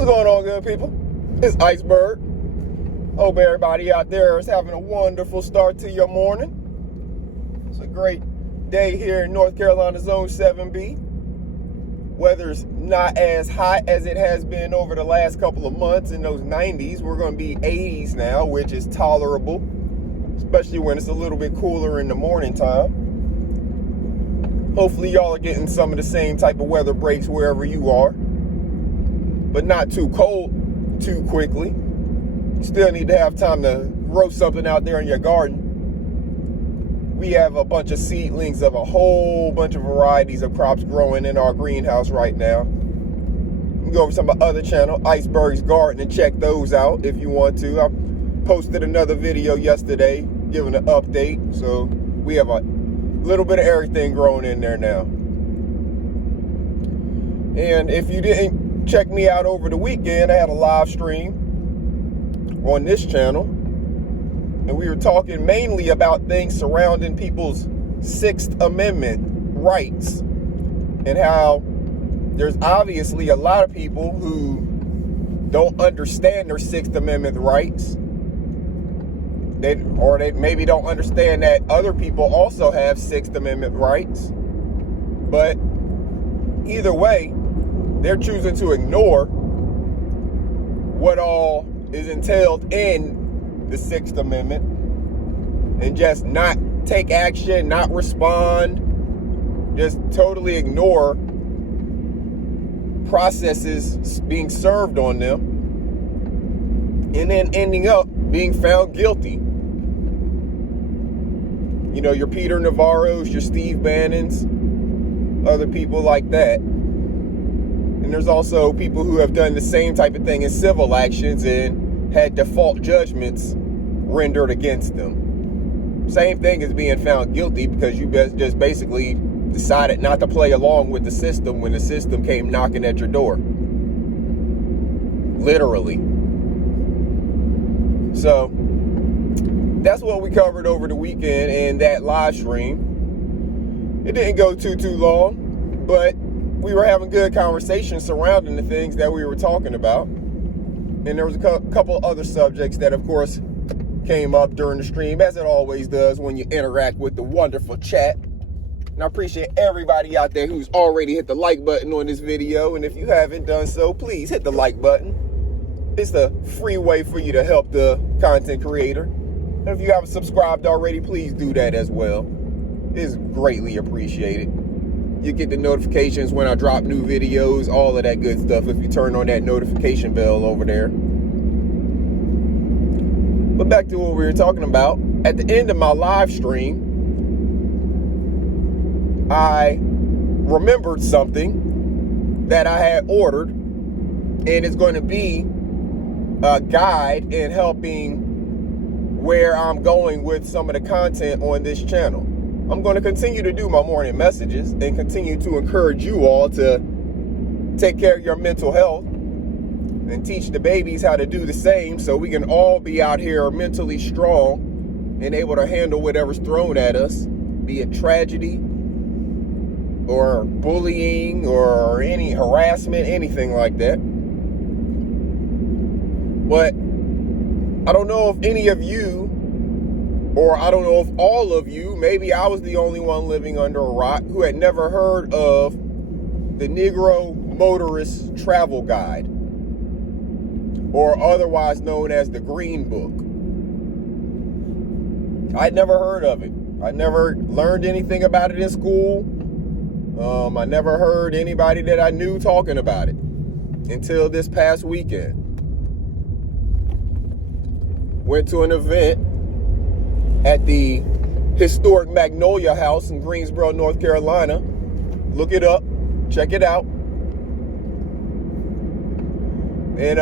What's going on, good people? It's Iceberg. Hope everybody out there is having a wonderful start to your morning. It's a great day here in North Carolina Zone 7B. Weather's not as hot as it has been over the last couple of months in those 90s. We're going to be 80s now, which is tolerable, especially when it's a little bit cooler in the morning time. Hopefully y'all are getting some of the same type of weather breaks wherever you are, but not too cold too quickly. You still need to have time to grow something out there in your garden. We have a bunch of seedlings of a whole bunch of varieties of crops growing in our greenhouse right now. You can go over to my other channel, Iceberg's Garden, and check those out if you want to. I posted another video yesterday giving an update, so we have a little bit of everything growing in there now. And if you didn't check me out over the weekend, I had a live stream on this channel, and we were talking mainly about things surrounding people's Sixth Amendment rights, and how there's obviously a lot of people who don't understand their Sixth Amendment rights. They maybe don't understand that other people also have Sixth Amendment rights. But either way, they're choosing to ignore what all is entailed in the Sixth Amendment and just not take action, not respond, just totally ignore processes being served on them, and then ending up being found guilty. You know, your Peter Navarros, your Steve Bannons, other people like that. And there's also people who have done the same type of thing in civil actions and had default judgments rendered against them. Same thing as being found guilty because you just basically decided not to play along with the system when the system came knocking at your door. Literally. So that's what we covered over the weekend in that live stream. It didn't go too long, but we were having good conversations surrounding the things that we were talking about. And there was a couple other subjects that, of course, came up during the stream, as it always does when you interact with the wonderful chat. And I appreciate everybody out there who's already hit the like button on this video. And if you haven't done so, please hit the like button. It's the free way for you to help the content creator. And if you haven't subscribed already, please do that as well. It's greatly appreciated. You get the notifications when I drop new videos, all of that good stuff if you turn on that notification bell over there. But back to what we were talking about. At the end of my live stream, I remembered something that I had ordered, and it's going to be a guide in helping where I'm going with some of the content on this channel. I'm going to continue to do my morning messages and continue to encourage you all to take care of your mental health and teach the babies how to do the same so we can all be out here mentally strong and able to handle whatever's thrown at us, be it tragedy or bullying or any harassment, anything like that. But I don't know if any of you, or I don't know if all of you, maybe I was the only one living under a rock who had never heard of the Negro Motorist Travel Guide, or otherwise known as the Green Book. I'd never heard of it. I never learned anything about it in school. I never heard anybody that I knew talking about it until this past weekend. Went to an event at the historic Magnolia House in Greensboro, North Carolina. Look it up, check it out. And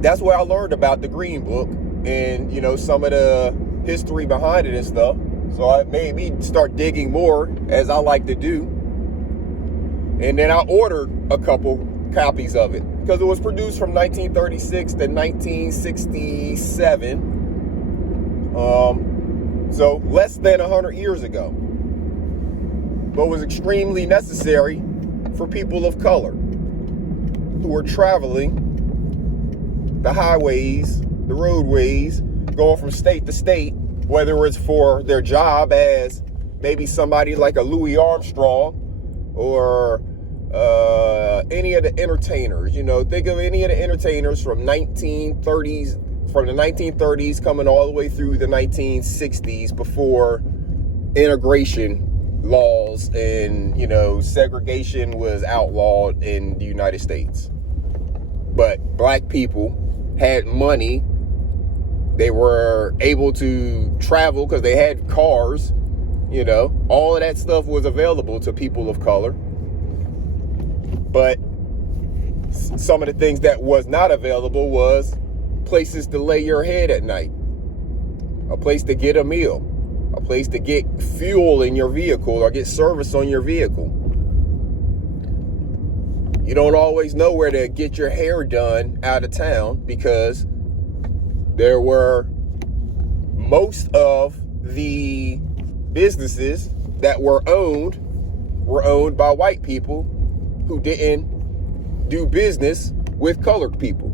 that's where I learned about the Green Book and, you know, some of the history behind it and stuff. So it made me start digging more, as I like to do. And then I ordered a couple copies of it because it was produced from 1936 to 1967. So less than 100 years ago, but was extremely necessary for people of color. who are traveling the highways, the roadways, going from state to state, whether it's for their job as maybe somebody like a Louis Armstrong or any of the entertainers. You know, think of any of the entertainers from the 1930s coming all the way through the 1960s before integration laws and, you know, segregation was outlawed in the United States. But black people had money. They were able to travel because they had cars. You know, all of that stuff was available to people of color. But some of the things that was not available was places to lay your head at night, a place to get a meal, a place to get fuel in your vehicle or get service on your vehicle. You don't always know where to get your hair done out of town because there were most of the businesses that were owned by white people who didn't do business with colored people,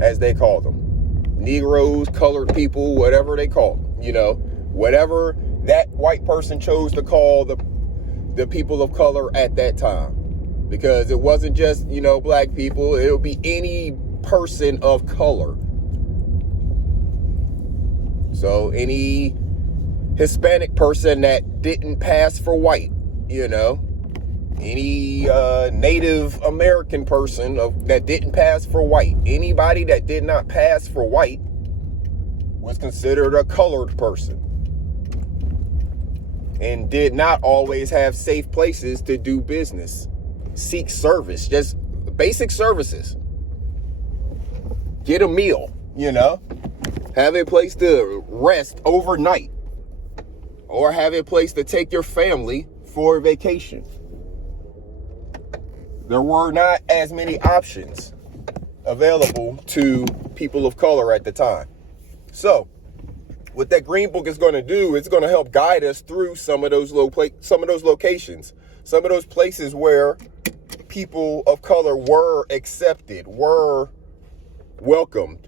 as they call them. Negroes, colored people, whatever they call them. You know, whatever that white person chose to call the people of color at that time. Because it wasn't just, you know, black people. It would be any person of color. So any Hispanic person that didn't pass for white, you know, any Native American person that didn't pass for white, anybody that did not pass for white was considered a colored person and did not always have safe places to do business, seek service, just basic services. Get a meal, you know, have a place to rest overnight, or have a place to take your family for a vacation. There were not as many options available to people of color at the time. So what that green book is going to do, it's going to help guide us through some of those locations, some of those places where people of color were accepted, were welcomed.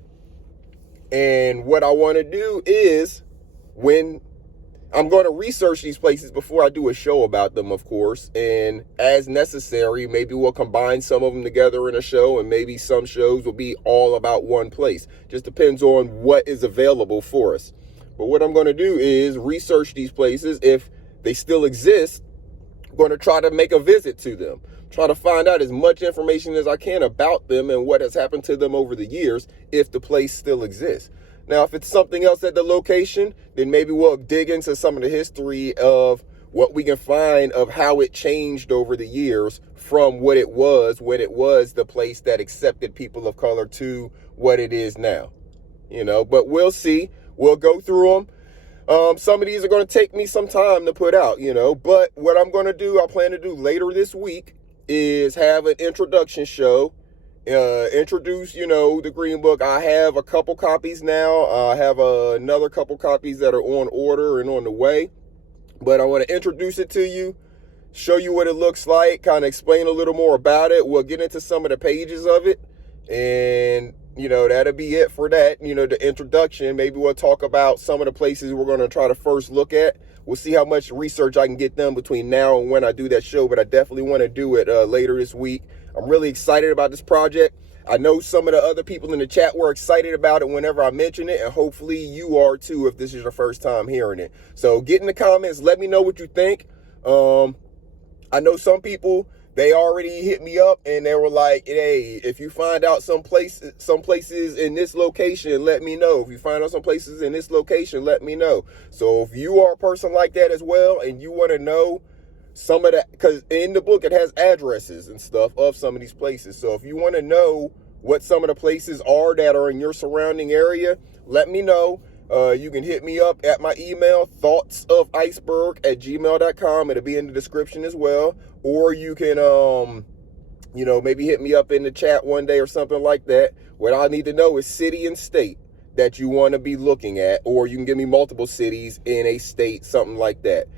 And what I want to do is, when I'm going to research these places before I do a show about them, of course, and as necessary, maybe we'll combine some of them together in a show, and maybe some shows will be all about one place. Just depends on what is available for us. But what I'm going to do is research these places. If they still exist, I'm going to try to make a visit to them, try to find out as much information as I can about them and what has happened to them over the years, if the place still exists. Now, if it's something else at the location, then maybe we'll dig into some of the history of what we can find of how it changed over the years from what it was when it was the place that accepted people of color to what it is now. You know, but we'll see. We'll go through them. Some of these are going to take me some time to put out, you know, but what I'm going to do, I plan to do later this week, is have an introduction show. Introduce, you know, the green book. I have a couple copies now. I have another couple copies that are on order and on the way, but I want to introduce it to you, show you what it looks like, kind of explain a little more about it. We'll get into some of the pages of it, and you know, that'll be it for that, you know, the introduction. Maybe we'll talk about some of the places we're going to try to first look at. We'll see how much research I can get done between now and when I do that show, but I definitely want to do it later this week. I'm really excited about this project. I know some of the other people in the chat were excited about it whenever I mention it, and hopefully you are too if this is your first time hearing it. So get in the comments, let me know what you think. I know some people, they already hit me up and they were like, hey, if you find out some places in this location, let me know. If you find out some places in this location, let me know. So if you are a person like that as well and you want to know some of that, because in the book it has addresses and stuff of some of these places. So if you want to know what some of the places are that are in your surrounding area, let me know. You can hit me up at my email, thoughtsoficeberg@gmail.com. It'll be in the description as well. Or you can, you know, maybe hit me up in the chat one day or something like that. What I need to know is city and state that you want to be looking at, or you can give me multiple cities in a state, something like that.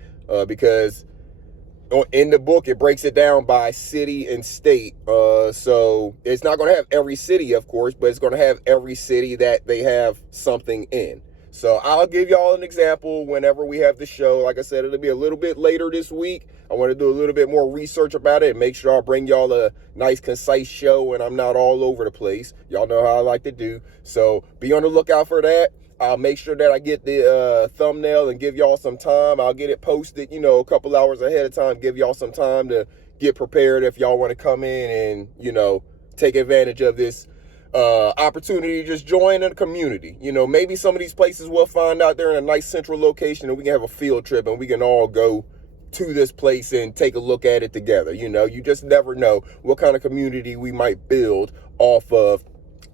Because In the book, it breaks it down by city and state. So it's not going to have every city, of course, but it's going to have every city that they have something in. So I'll give y'all an example whenever we have the show. Like I said, it'll be a little bit later this week. I want to do a little bit more research about it and make sure I bring y'all a nice, concise show and I'm not all over the place. Y'all know how I like to do. So be on the lookout for that. I'll make sure that I get the thumbnail and give y'all some time. I'll get it posted, a couple hours ahead of time, give y'all some time to get prepared if y'all want to come in and, take advantage of this opportunity to just join in the community. Maybe some of these places we'll find out they're in a nice central location and we can have a field trip and we can all go to this place and take a look at it together. You just never know what kind of community we might build off of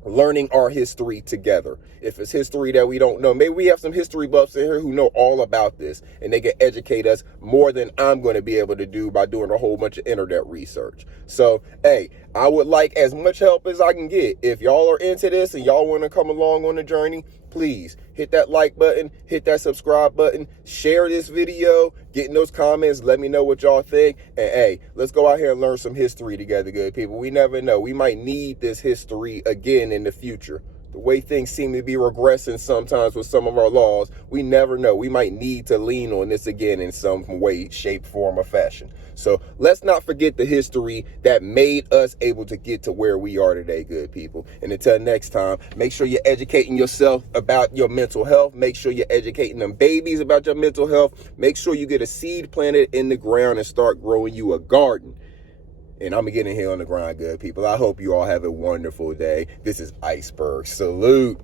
learning our history together. If it's history that we don't know, maybe we have some history buffs in here who know all about this and they can educate us more than I'm going to be able to do by doing a whole bunch of internet research. So, hey, I would like as much help as I can get. If y'all are into this and y'all want to come along on the journey, please hit that like button, hit that subscribe button, share this video, get in those comments, let me know what y'all think. And hey, let's go out here and learn some history together, good people. We never know. We might need this history again in the future. The way things seem to be regressing sometimes with some of our laws, we never know. We might need to lean on this again in some way, shape, form, or fashion. So let's not forget the history that made us able to get to where we are today, good people. And until next time, make sure you're educating yourself about your mental health. Make sure you're educating them babies about your mental health. Make sure you get a seed planted in the ground and start growing you a garden. And I'm going to get in here on the grind, good people. I hope you all have a wonderful day. This is Iceberg. Salute.